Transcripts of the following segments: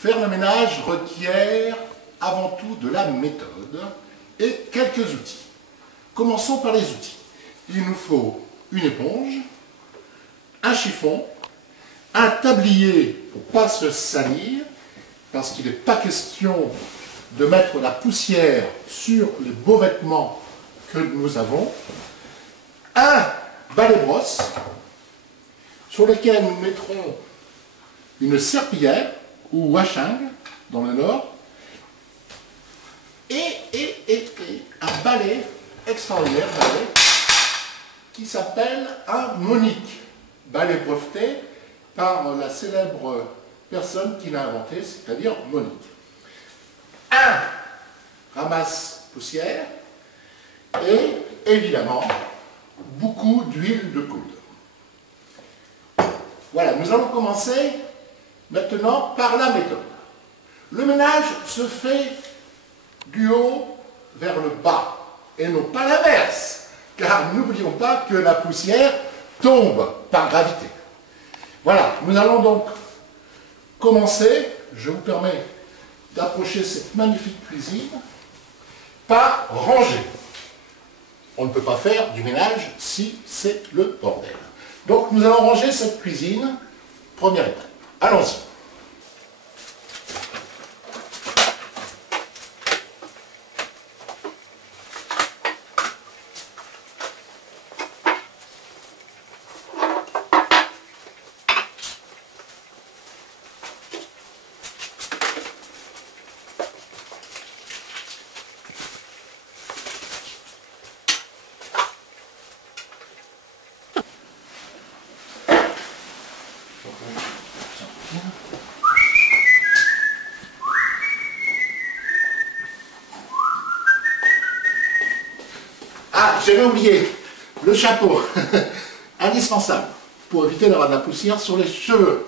Faire le ménage requiert avant tout de la méthode et quelques outils. Commençons par les outils. Il nous faut une éponge, un chiffon, un tablier pour ne pas se salir, parce qu'il n'est pas question de mettre la poussière sur les beaux vêtements que nous avons, un balai-brosse sur lequel nous mettrons une serpillière ou washing dans le nord et un balai extraordinaire qui s'appelle un monique, balai breveté par la célèbre personne qui l'a inventé, c'est-à-dire Monique. Un ramasse poussière et évidemment beaucoup d'huile de coude. Voilà, nous allons commencer maintenant par la méthode. Le ménage se fait du haut vers le bas et non pas l'inverse, car n'oublions pas que la poussière tombe par gravité. Voilà, nous allons donc commencer, je vous permets d'approcher cette magnifique cuisine, par ranger. On ne peut pas faire du ménage si c'est le bordel. Donc nous allons ranger cette cuisine, première étape. Allons-y. Ah, j'avais oublié le chapeau, indispensable pour éviter d'avoir de la poussière sur les cheveux.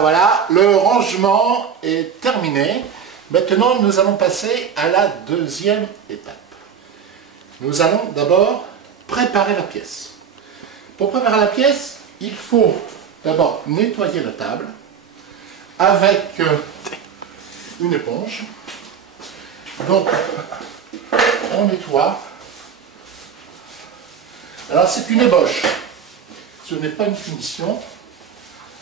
Voilà, le rangement est terminé. Maintenant, nous allons passer à la deuxième étape. Nous allons d'abord préparer la pièce. Pour préparer la pièce, il faut d'abord nettoyer la table avec une éponge. Donc, on nettoie. Alors, c'est une ébauche. Ce n'est pas une finition.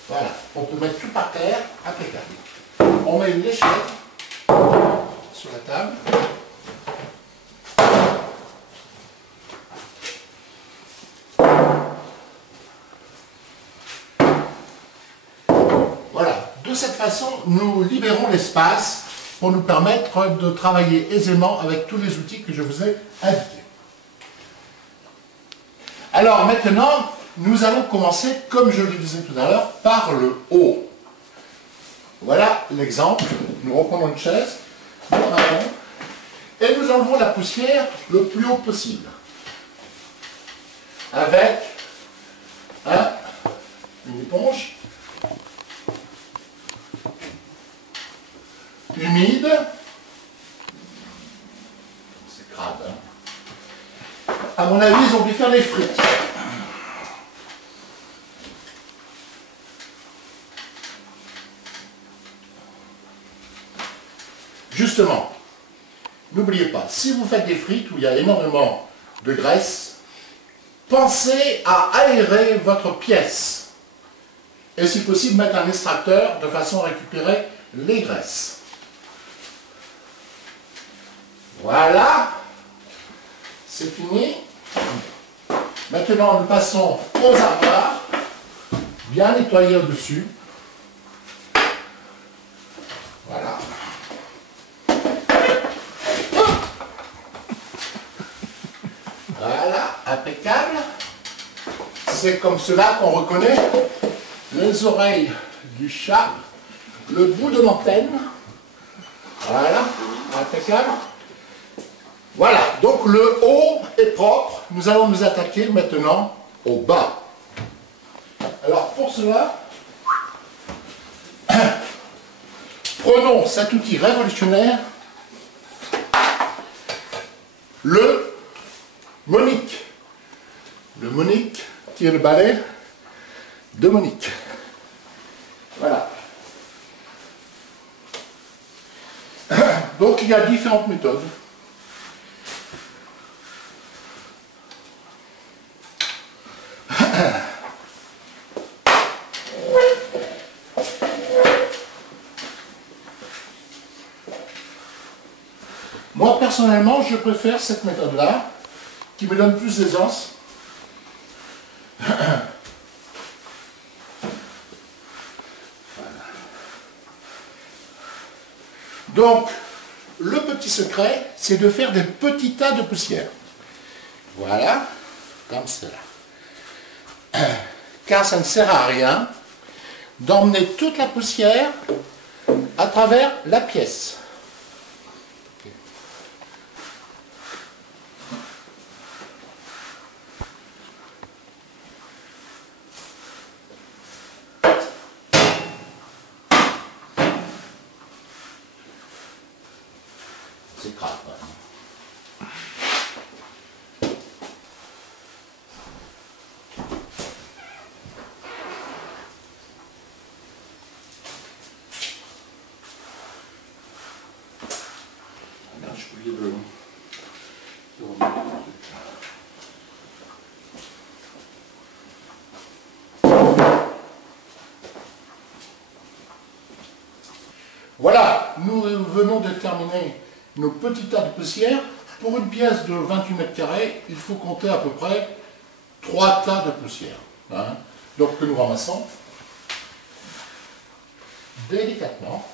Voilà, on peut mettre tout par terre, impeccable. On met une échelle sur la table. Voilà, de cette façon, nous libérons l'espace pour nous permettre de travailler aisément avec tous les outils que je vous ai indiqués. Alors maintenant, nous allons commencer, comme je le disais tout à l'heure, par le haut. Voilà l'exemple. Nous reprenons une chaise, nous rappelons, et nous enlevons la poussière le plus haut possible. Avec une éponge humide. C'est crade, hein. À mon avis, ils ont dû faire des frites. Justement, n'oubliez pas, si vous faites des frites où il y a énormément de graisse, pensez à aérer votre pièce. Et si possible, mettre un extracteur de façon à récupérer les graisses. Voilà, c'est fini. Maintenant, nous passons aux armoires, bien nettoyées au-dessus. Voilà. Voilà, impeccable. C'est comme cela qu'on reconnaît les oreilles du chat, le bout de l'antenne. Voilà, impeccable. Voilà, donc le haut est propre. Nous allons nous attaquer maintenant au bas. Alors pour cela, prenons cet outil révolutionnaire, le Monique. Le Monique qui est le balai de Monique. Voilà. Donc il y a différentes méthodes. Moi personnellement, je préfère cette méthode-là, qui me donne plus d'aisance. Donc, le petit secret, c'est de faire des petits tas de poussière. Voilà, comme cela. Car ça ne sert à rien d'emmener toute la poussière à travers la pièce. C'est grave. Là, je oublié de remettre le truc. Voilà, nous venons de terminer nos petits tas de poussière. Pour une pièce de 28 mètres carrés, il faut compter à peu près 3 tas de poussière. Hein. Donc que nous ramassons délicatement.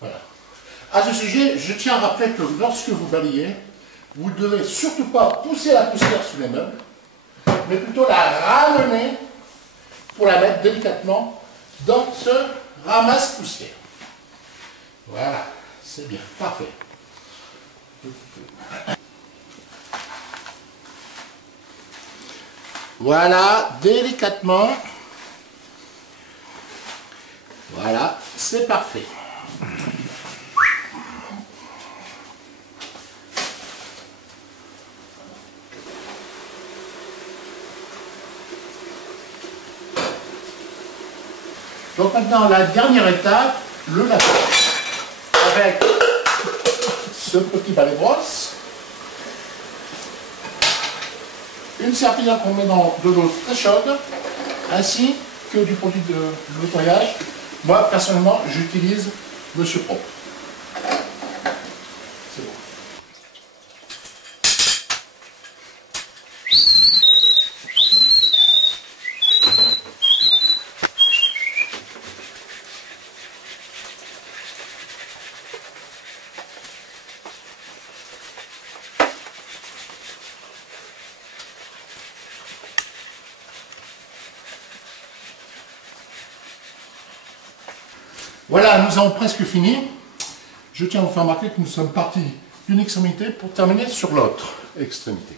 Voilà. À ce sujet, je tiens à rappeler que lorsque vous balayez, vous ne devez surtout pas pousser la poussière sous les meubles, mais plutôt la ramener pour la mettre délicatement dans ce ramasse-poussière. Voilà, c'est bien, parfait. Voilà, délicatement. Voilà, c'est parfait. Donc maintenant, la dernière étape, le lavage. Avec ce petit balai brosse, une serpillière qu'on met dans de l'eau très chaude, ainsi que du produit de nettoyage. Moi, personnellement, j'utilise Monsieur Propre. C'est bon. Voilà, nous avons presque fini. Je tiens à vous faire remarquer que nous sommes partis d'une extrémité pour terminer sur l'autre extrémité.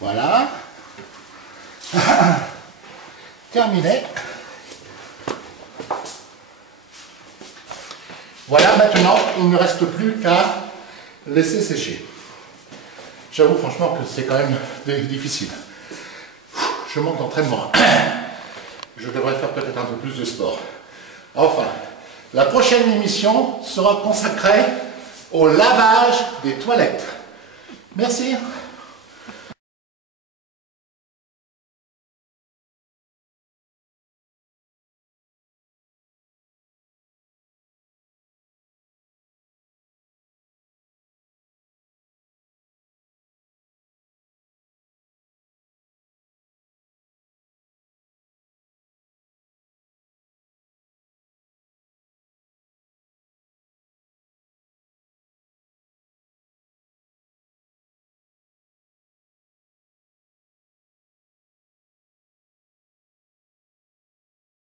Voilà. Terminé. Voilà, maintenant, il ne reste plus qu'à laisser sécher. J'avoue franchement que c'est quand même difficile. Je manque d'entraînement. Je devrais faire peut-être un peu plus de sport. Enfin, la prochaine émission sera consacrée au lavage des toilettes. Merci.